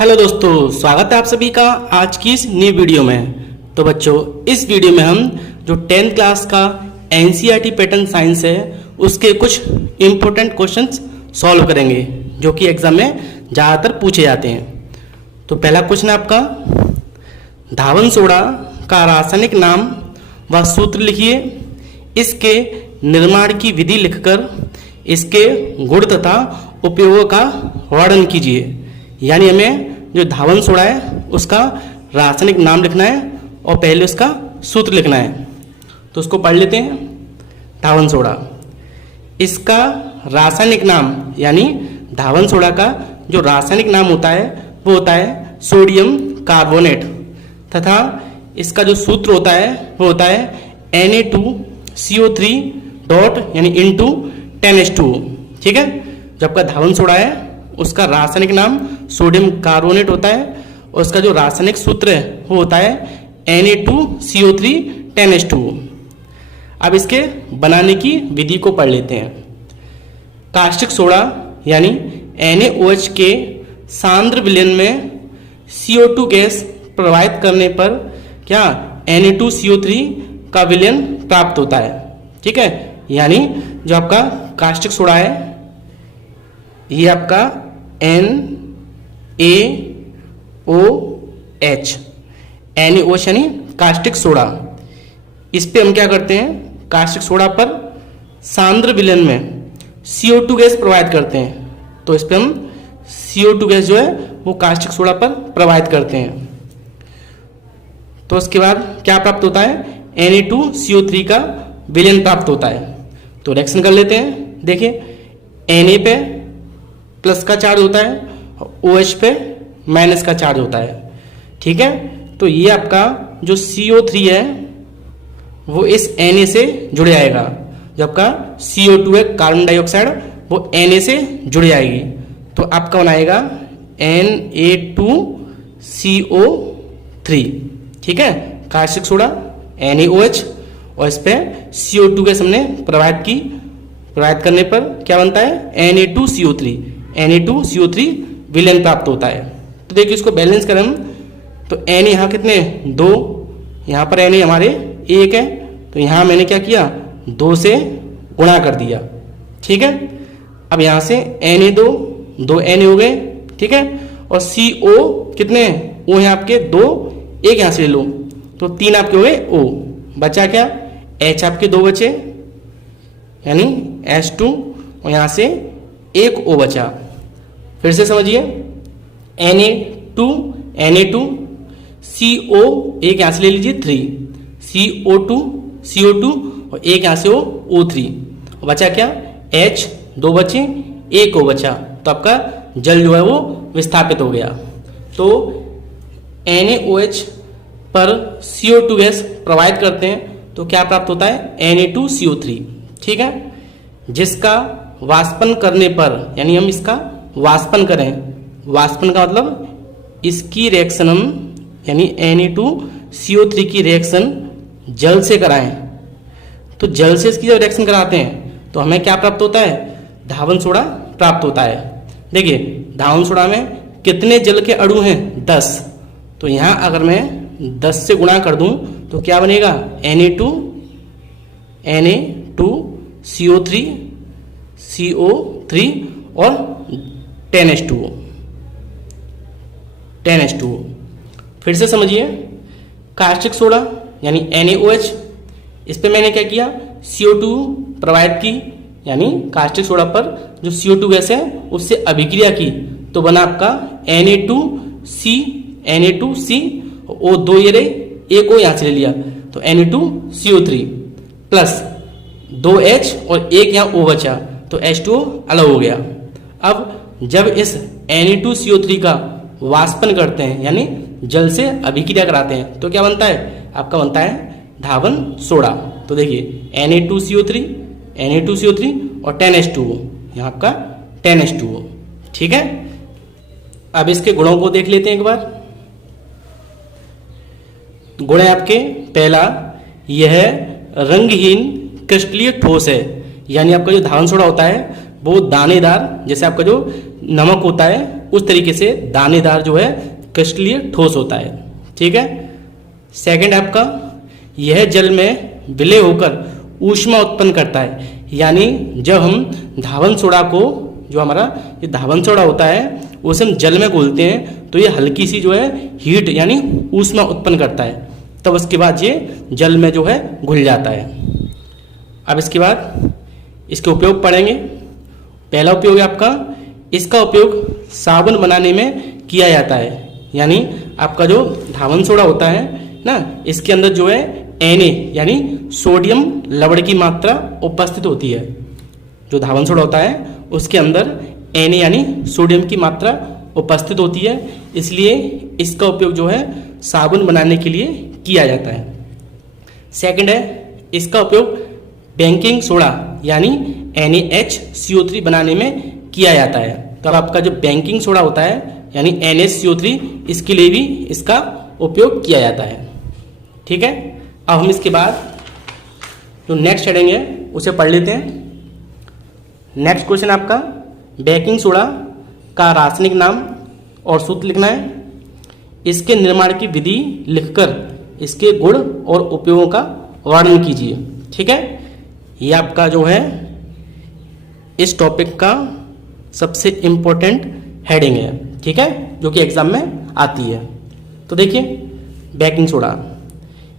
Hello दोस्तों, स्वागत है आप सभी का आज की इस नई वीडियो में। तो बच्चों, इस वीडियो में हम जो 10th क्लास का एनसीईआरटी पैटर्न साइंस है उसके कुछ इम्पोर्टेंट क्वेश्चंस सॉल्व करेंगे जो कि एग्जाम में ज़्यादातर पूछे जाते हैं। तो पहला क्वेश्चन है आपका, धावन सोडा का रासायनिक नाम व सूत्र लिखिए। इसके निर्माण की विधि लिखकर इसके गुण तथा उपयोगों का वर्णन कीजिए। यानी हमें जो धावन सोडा है उसका रासायनिक नाम लिखना है और पहले उसका सूत्र लिखना है। तो उसको पढ़ लेते हैं। धावन सोडा, इसका रासायनिक नाम यानी धावन सोडा का जो रासायनिक नाम होता है वो होता है सोडियम कार्बोनेट, तथा इसका जो सूत्र होता है वो होता है Na2CO3 डॉट यानी इंटू 10H2O। ठीक है, जो आपका धावन सोडा है उसका रासायनिक नाम सोडियम कार्बोनेट होता है और उसका जो रासायनिक सूत्र है वो होता है Na2CO3 10H2O। अब इसके बनाने की विधि को पढ़ लेते हैं। कास्टिक सोडा यानी NaOH के सांद्र विलयन में CO2 गैस प्रवाहित करने पर क्या Na2CO3 का विलयन प्राप्त होता है। ठीक है, यानी जो आपका कास्टिक सोडा है ये आपका NaOH यानी कास्टिक सोडा। इस पे हम क्या करते हैं, कास्टिक सोडा पर सांद्र विलयन में CO2 गैस प्रवाहित करते हैं। तो इस पे हम CO2 गैस जो है वो कास्टिक सोडा पर प्रवाहित करते हैं। तो उसके बाद क्या प्राप्त होता है, Na2CO3 का विलयन प्राप्त होता है। तो रिएक्शन कर लेते हैं। देखिए, Na पे प्लस का चार्ज होता है और OH पे माइनस का चार्ज होता है। ठीक है, तो ये आपका जो CO3 है वो इस Na से जुड़ जाएगा। जो आपका CO2 है कार्बन डाइऑक्साइड वो Na से जुड़ जाएगी। तो आपका बनाएगा Na2CO3। ठीक है, कास्टिक सोडा NaOH और इस पे CO2 गैस हमने प्रवाहित करने पर क्या बनता है Na2CO3 विलयन प्राप्त होता है। तो देखिए इसको बैलेंस करें हम तो Na यहाँ कितने 2, यहाँ पर Na हमारे 1 है तो यहाँ मैंने क्या किया 2 से गुणा कर दिया। ठीक है, अब यहाँ से Na2 Na हो गए। ठीक है, और CO कितने O हैं आपके 2, 1 यहाँ से ले लो तो 3 आपके हो गए O। बचा क्या H आपके 2 बचे यानी H2 और यहाँ से 1 O बचा। फिर से समझिए Na2 CO 1 यहाँ से ले लीजिए 3 CO2 और 1 यहाँ से O3 और बचा क्या H 2 बचे 1 O बचा। तो आपका जल जो है वो विस्थापित हो गया। तो NaOH पर CO2 गैस प्रवाहित करते हैं तो क्या प्राप्त होता है Na2CO3। ठीक है, जिसका वाष्पन करने पर यानी हम इसका वाष्पन करें, वाष्पन का मतलब इसकी रिएक्शन हम यानी Na2CO3 की रिएक्शन जल से कराएं। तो जल से इसकी जब रिएक्शन कराते हैं तो हमें क्या प्राप्त होता है, धावन सोडा प्राप्त होता है। देखिए धावन सोडा में कितने जल के अणु हैं 10। तो यहाँ अगर मैं 10 से गुणा कर दूं तो क्या बनेगा Na2CO3 और 10H2O। फिर से समझिए, कास्टिक सोडा यानी NaOH इस पे मैंने क्या किया CO2 प्रवाहित की यानी कास्टिक सोडा पर जो CO2 गैस है उससे अभिक्रिया की तो बना आपका Na2C O 2 ये रहे 1 O यहाँ से ले लिया तो Na2CO3 प्लस 2H और 1 यहाँ O बचा तो H2O अलग हो गया। अब जब इस Na2CO3 का वाष्पन करते हैं यानी जल से अभिक्रिया कराते हैं तो क्या बनता है, आपका बनता है धावन सोडा। तो देखिए Na2CO3 और 10H2O, यहाँ आपका 10H2O। ठीक है, अब इसके गुणों को देख लेते हैं एक बार। गुण है आपके, पहला यह रंगहीन क्रिस्टलीय ठोस है। यानी आपका जो धावन सोडा होता है वो दानेदार, जैसे आपका जो नमक होता है उस तरीके से दानेदार जो है क्रिस्टलीय ठोस होता है। ठीक है। सेकंड आपका, यह जल में विलय होकर ऊष्मा उत्पन्न करता है, यानी जब हम धावन सोडा को, जो हमारा ये धावन सोडा होता है उसे हम जल में घोलते हैं तो ये हल्की सी जो है हीट यानी ऊष्मा उत्पन्न करता है, तब उसके बाद ये जल में जो है घुल जाता है। अब इसके बाद इसके उपयोग पढ़ेंगे। पहला उपयोग है आपका, इसका उपयोग साबुन बनाने में किया जाता है, यानी आपका जो धावन सोडा होता है ना, इसके अंदर जो है Na यानी सोडियम लवण की मात्रा उपस्थित होती है। जो धावन सोडा होता है उसके अंदर Na यानी सोडियम की मात्रा उपस्थित होती है, इसलिए इसका उपयोग जो है साबुन बनाने के लिए किया जाता है। सेकंड है, इसका उपयोग बेकिंग सोडा यानी NaHCO3 बनाने में किया जाता है। तो अब आपका जो बेकिंग सोडा होता है यानी NaCO3, इसके लिए भी इसका उपयोग किया जाता है। ठीक है। अब हम इसके बाद जो नेक्स्ट हेडिंग है उसे पढ़ लेते हैं। नेक्स्ट क्वेश्चन आपका, बेकिंग सोडा का रासायनिक नाम और सूत्र लिखना है। इसके निर्माण की विधि लिखकर इसके गुण और उपयोगों का वर्णन कीजिए। ठीक है। ये आपका जो है इस टॉपिक का सबसे इम्पोर्टेंट हेडिंग है। ठीक है, जो कि एग्जाम में आती है। तो देखिए, बेकिंग सोडा,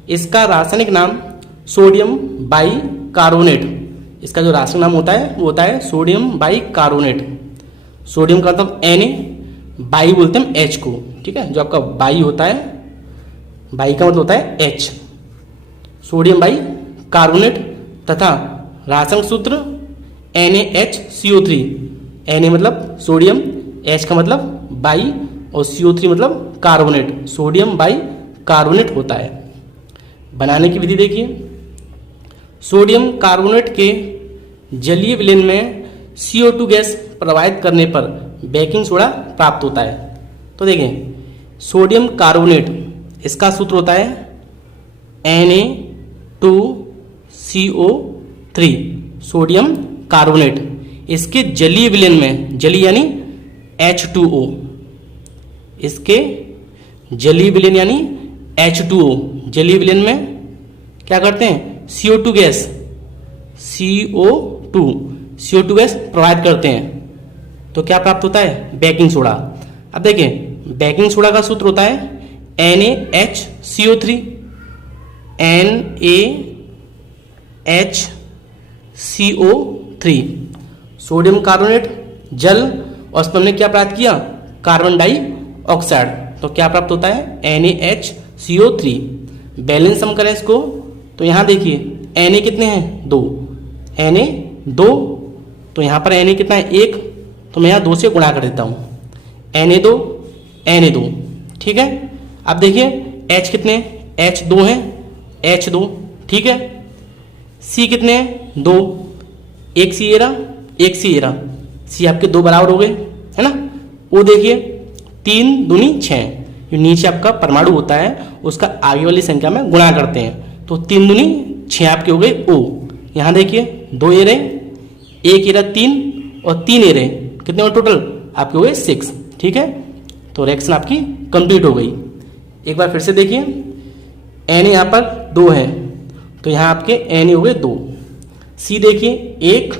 इसका रासायनिक नाम सोडियम बाइकार्बोनेट, इसका जो रासायनिक नाम होता है वो होता है सोडियम बाइकार्बोनेट। सोडियम का मतलब Na, बाई बोलते हैं H को। ठीक है, जो आपका बाई होता है, बाई का मतलब होता है H, सोडियम बाइकार्बोनेट, तथा रासायनिक सूत्र NaHCO3। Na मतलब सोडियम, H का मतलब बाई और CO3 मतलब कार्बोनेट, सोडियम बाइकार्बोनेट होता है। बनाने की विधि देखिए, सोडियम कार्बोनेट के जलीय विलयन में CO2 गैस प्रवाहित करने पर बेकिंग सोडा प्राप्त होता है। तो देखें, सोडियम कार्बोनेट, इसका सूत्र होता है Na2CO3, सोडियम कार्बोनेट। इसके जलीय विलयन में, जलीय यानी H2O, इसके जलीय विलयन यानी H2O, जलीय विलयन में क्या करते हैं, CO2 गैस, CO2 गैस प्रवाहित करते हैं, तो क्या प्राप्त होता है, बेकिंग सोडा। अब देखें, बेकिंग सोडा का सूत्र होता है NaHCO3, NaHCO3, सोडियम कार्बोनेट, जल, और उसमें हमने क्या प्राप्त किया, कार्बन डाइऑक्साइड, तो क्या प्राप्त होता है, NaHCO3। बैलेंस हम करें इसको तो यहाँ देखिए Na कितने हैं, 2, Na 2, तो यहाँ पर Na कितना है, 1, तो मैं यहाँ 2 से गुणा कर देता हूँ, Na2, ठीक है। अब देखिए H कितने, H2 है, H2, ठीक है। C कितने हैं, 2, एक C एरा, एक C एरा, C आपके 2 बराबर हो गए, है ना। O देखिए 3 दूनी 6, जो नीचे आपका परमाणु होता है उसका आगे वाली संख्या में गुणा करते हैं, तो 3 दूनी 6 आपके हो गए O। यहाँ देखिए 2 एरे, 1 एरा 3 और 3 एरे, कितने और टोटल आपके हो गए 6, ठीक है। तो रिएक्शन आपकी कंप्लीट हो गई। एक बार फिर से देखिए, Na यहाँ पर 2 है, तो यहाँ आपके Na हो गए 2। C देखिए 1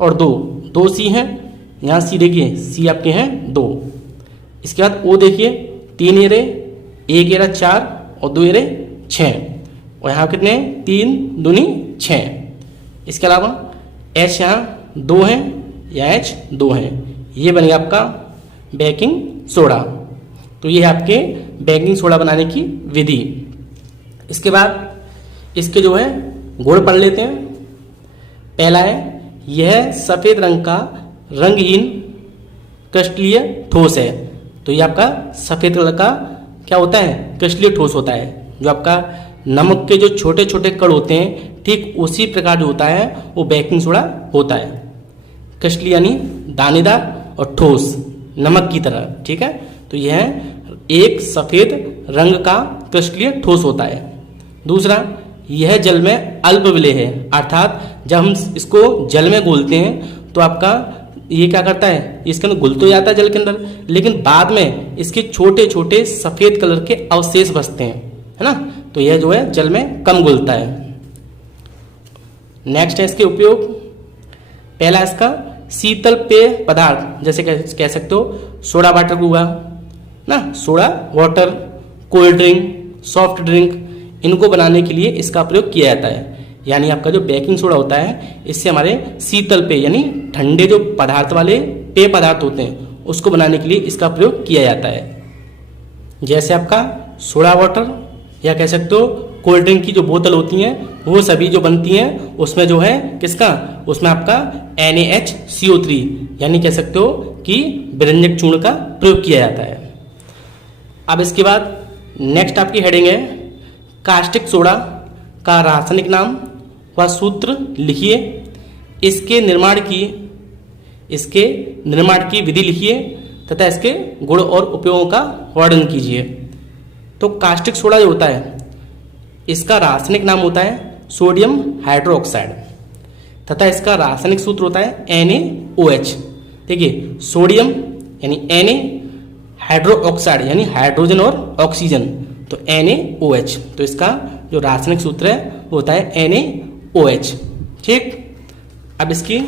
और 2 C हैं, यहाँ C देखिए C आपके हैं 2। इसके बाद O देखिए 3 एरे, 1 एरा 4 और 2 एरे 6, और यहाँ कितने 3 दूनी 6। इसके अलावा H यहाँ 2 है, या H 2 है, ये बन गया आपका बेकिंग सोडा। तो ये है आपके बेकिंग सोडा बनाने की विधि। इसके बाद इसके जो है गुण पढ़ लेते हैं। पहला है, यह सफ़ेद रंग का रंगहीन क्रिस्टलीय ठोस है। तो ये आपका सफ़ेद कलर का क्या होता है, क्रिस्टलीय ठोस होता है। जो आपका नमक के जो छोटे छोटे कण होते हैं, ठीक उसी प्रकार जो होता है वो बेकिंग सोडा होता है। क्रिस्टलीय यानी दानेदार और ठोस, नमक की तरह, ठीक है। तो यह एक सफ़ेद रंग का क्रिस्टलीय ठोस होता है। दूसरा, यह जल में अल्प विलय है, अर्थात जब हम इसको जल में घोलते हैं तो आपका ये क्या करता है, इसके अंदर घुल तो जाता है जल के अंदर, लेकिन बाद में इसके छोटे छोटे सफेद कलर के अवशेष बचते हैं, है ना। तो यह जो है जल में कम घुलता है। नेक्स्ट है इसके उपयोग। पहला इसका शीतल पेय पदार्थ, जैसे कह सकते हो सोडा वाटर हुआ ना, soda water, cold drink, soft drink, इनको बनाने के लिए इसका प्रयोग किया जाता है। यानी आपका जो बेकिंग सोडा होता है, इससे हमारे शीतल पेय यानी ठंडे जो पदार्थ वाले पेय पदार्थ होते हैं उसको बनाने के लिए इसका प्रयोग किया जाता है। जैसे आपका सोडा वाटर या कह सकते हो कोल्ड ड्रिंक की जो बोतल होती हैं, वो सभी जो बनती हैं उसमें जो है किसका, उसमें आपका NaHCO3 यानी कह सकते हो कि व्यंजक चूर्ण का प्रयोग किया जाता है। अब इसके बाद नेक्स्ट आपकी हेडिंग है कास्टिक सोडा का रासायनिक नाम व सूत्र लिखिए। इसके निर्माण की विधि लिखिए तथा इसके गुण और उपयोगों का वर्णन कीजिए। तो कास्टिक सोडा जो होता है, इसका रासायनिक नाम होता है सोडियम हाइड्रोक्साइड तथा इसका रासायनिक सूत्र होता है NaOH। देखिए सोडियम यानी Na, हाइड्रोक्साइड यानी हाइड्रोजन और ऑक्सीजन, तो NaOH। तो इसका जो रासायनिक सूत्र है वो होता है NaOH। ठीक, अब इसकी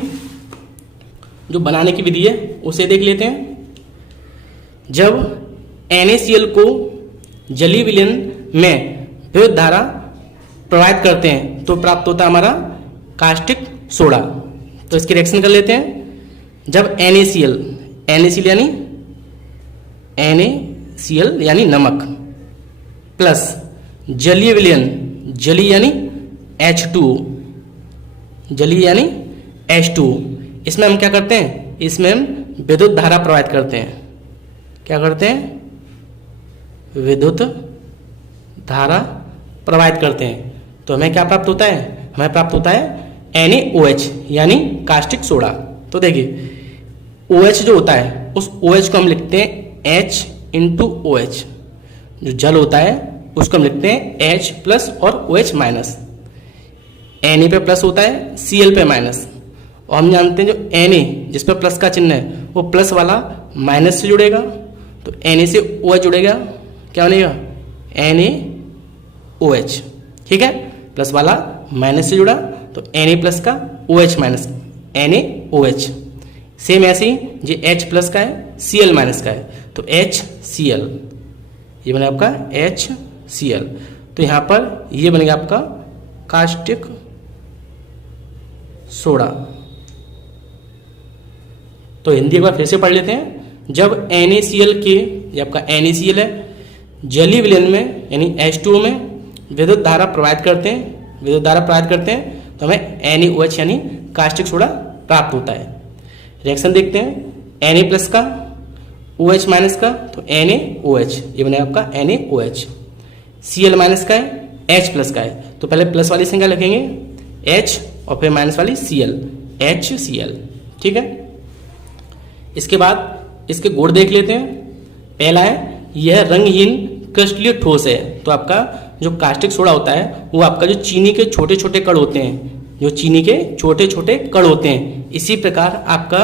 जो बनाने की विधि है उसे देख लेते हैं। जब NaCl को जलीय विलयन में विद्युत धारा प्रवाहित करते हैं तो प्राप्त होता है हमारा कास्टिक सोडा। तो इसकी रिएक्शन कर लेते हैं। जब NaCl यानी नमक प्लस जलीय विलयन, जलीय यानी H2O, जलीय यानी H2O, इसमें हम क्या करते हैं, इसमें हम विद्युत धारा प्रवाहित करते हैं। क्या करते हैं, विद्युत धारा प्रवाहित करते हैं। तो हमें क्या प्राप्त होता है, हमें प्राप्त होता है NaOH यानी कास्टिक सोडा। तो देखिए OH जो होता है उस OH को हम लिखते हैं H/OH, जो जल होता है उसको हम लिखते हैं H प्लस और OH माइनस। Na पे प्लस होता है, Cl पे माइनस, और हम जानते हैं जो Na जिस पर प्लस का चिन्ह है वो प्लस वाला माइनस से जुड़ेगा, तो Na से OH जुड़ेगा, क्या बनेगा NaOH। ठीक है, प्लस वाला माइनस से जुड़ा तो Na प्लस का OH माइनस NaOH। सेम ऐसे ही जो H प्लस का है Cl माइनस का है तो HCl, ये बनेगा आपका HCl। तो यहाँ पर ये बनेगा आपका कास्टिक सोडा। तो हिंदी एक बार फिर से पढ़ लेते हैं। जब NaCl के, ये आपका NaCl है, जलीय विलयन में यानी H2O में विद्युत धारा प्रवाहित करते हैं, तो हमें NaOH यानी कास्टिक सोडा प्राप्त होता है। रिएक्शन देखते हैं, Na प्लस का OH माइनस का तो NaOH, ये बनेगा आपका NaOH। Cl माइनस का है, H प्लस का है, तो पहले प्लस वाली संख्या लिखेंगे H और फिर माइनस वाली Cl, HCl। ठीक है, इसके बाद इसके गुण देख लेते हैं। पहला है यह रंगहीन क्रिस्टलीय ठोस है। तो आपका जो कास्टिक सोडा होता है वो आपका जो चीनी के छोटे छोटे कण होते हैं, जो चीनी के छोटे छोटे कण होते हैं, इसी प्रकार आपका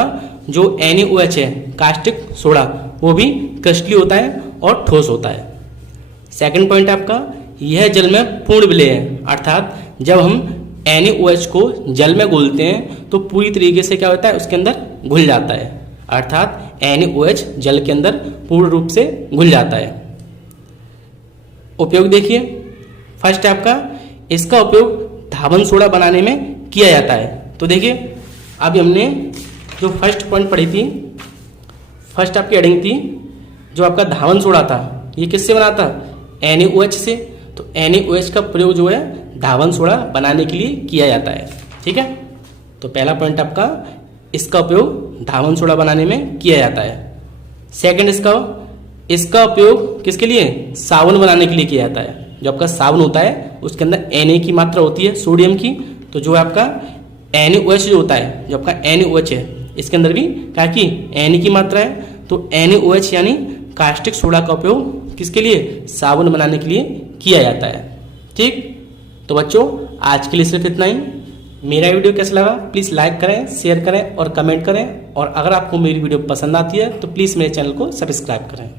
जो NaOH है कास्टिक सोडा वो भी क्रिस्टलीय होता है और ठोस होता है। सेकंड पॉइंट आपका, यह जल में पूर्ण विलय है, अर्थात जब हम NaOH को जल में घोलते हैं तो पूरी तरीके से क्या होता है, उसके अंदर घुल जाता है, अर्थात NaOH जल के अंदर पूर्ण रूप से घुल जाता है। उपयोग देखिए, फर्स्ट है आपका, इसका उपयोग धावन सोडा बनाने में किया जाता है। तो देखिए अभी हमने जो फर्स्ट पॉइंट पढ़ी थी, फर्स्ट आपकी हेडिंग थी जो आपका धावन सोडा था, ये किससे बना था, NaOH से। तो NaOH का प्रयोग जो है धावन सोडा बनाने के लिए किया जाता है। ठीक है, तो पहला पॉइंट आपका, इसका उपयोग धावन सोडा बनाने में किया जाता है। सेकंड इसका उपयोग किसके लिए, साबुन बनाने के लिए किया जाता है। जो आपका साबुन होता है उसके अंदर Na की मात्रा होती है सोडियम की, तो जो आपका NaOH जो होता है, जो आपका NaOH है इसके अंदर भी क्या की Na की मात्रा है, तो NaOH यानी कास्टिक सोडा का उपयोग किसके लिए, साबुन बनाने के लिए किया जाता है। ठीक, तो बच्चों आज के लिए सिर्फ इतना ही। मेरा वीडियो कैसा लगा प्लीज़ लाइक करें, शेयर करें और कमेंट करें। और अगर आपको मेरी वीडियो पसंद आती है तो प्लीज़ मेरे चैनल को सब्सक्राइब करें।